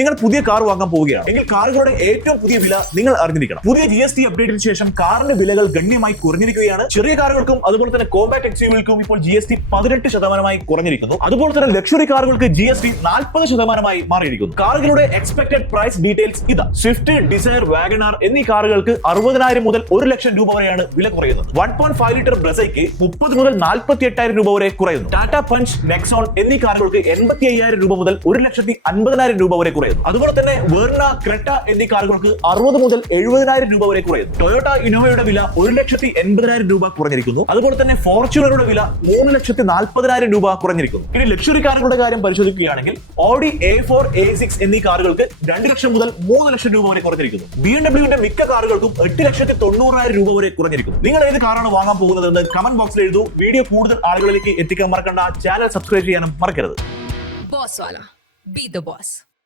നിങ്ങൾ പുതിയ കാർ വാങ്ങാൻ പോവുകയാണ് എങ്കിൽ കാറുകളുടെ ഏറ്റവും പുതിയ വില നിങ്ങൾ അറിഞ്ഞിരിക്കണം. പുതിയ GST അപ്ഡേറ്റിന് ശേഷം കാറിന്റെ വിലകൾ ഗണ്യമായി കുറഞ്ഞിരിക്കുകയാണ്. ചെറിയ കാറുകൾക്കും അതുപോലെ തന്നെ കോമ്പാക്ട് എക്സ്യൂവികൾക്കും ഇപ്പോൾ GST 18% കുറഞ്ഞിരിക്കുന്നു. അതുപോലെ തന്നെ ലക്ഷറി കാറുകൾക്ക് GST 40% മാറിയിരിക്കുന്നു. കാറുകളുടെ എക്സ്പെക്ടഡ് പ്രൈസ് ഡീറ്റെയിൽസ് ഇതാ. സ്വിഫ്റ്റ്, ഡിസയർ, വാഗണാർ എന്നീ കാറുകൾക്ക് 60,000 മുതൽ 1 ലക്ഷം രൂപ വരെയാണ് വില കുറയുന്നത്. 1.5 ലിറ്റർ ബ്രസയ്ക്ക് 30 മുതൽ 48,000 രൂപ വരെ കുറയുന്നു. ടാറ്റ പഞ്ച്, നെക്സോൺ എന്നീ കാറുകൾക്ക് 85,000 രൂപ മുതൽ 1,50,000 രൂപ വരെ കുറയുന്നു. അതുപോലെ തന്നെ വെർണ, ക്രെറ്റ എന്നീ കാറുകൾക്ക് 60 മുതൽ 70,000 രൂപ വരെ കുറയുന്നു. ടൊയോട്ട ഇന്നോവയുടെ വില 1,80,000 രൂപ കുറഞ്ഞിരിക്കുന്നു. അതുപോലെ തന്നെ ഫോർച്യൂണറുടെ വില 3,40,000 രൂപ കുറഞ്ഞിരിക്കുന്നു. ഇനി ലക്ഷറി കാറുകളുടെ കാര്യം പരിശോധിക്കുകയാണെങ്കിൽ ഓഡി A4, A6 എന്നീ കാറുകൾക്ക് 2 ലക്ഷം മുതൽ 3 ലക്ഷം രൂപ വരെ കുറഞ്ഞിരിക്കുന്നു. BMW മിക്ക കാറുകൾക്കും 8,90,000 രൂപ വരെ കുറഞ്ഞിരിക്കുന്നു. നിങ്ങൾ ഏത് കാറാണ് വാങ്ങാൻ പോകുന്നതെന്ന് കമന്റ് ബോക്സിൽ എഴുതൂ. വീഡിയോ കൂടുതൽ ആളുകളിലേക്ക് എത്തിക്കാൻ മറക്കണ്ട. ചാനൽ സബ്സ്ക്രൈബ് ചെയ്യാനും മറക്കരുത്. Boss wala. Be the boss.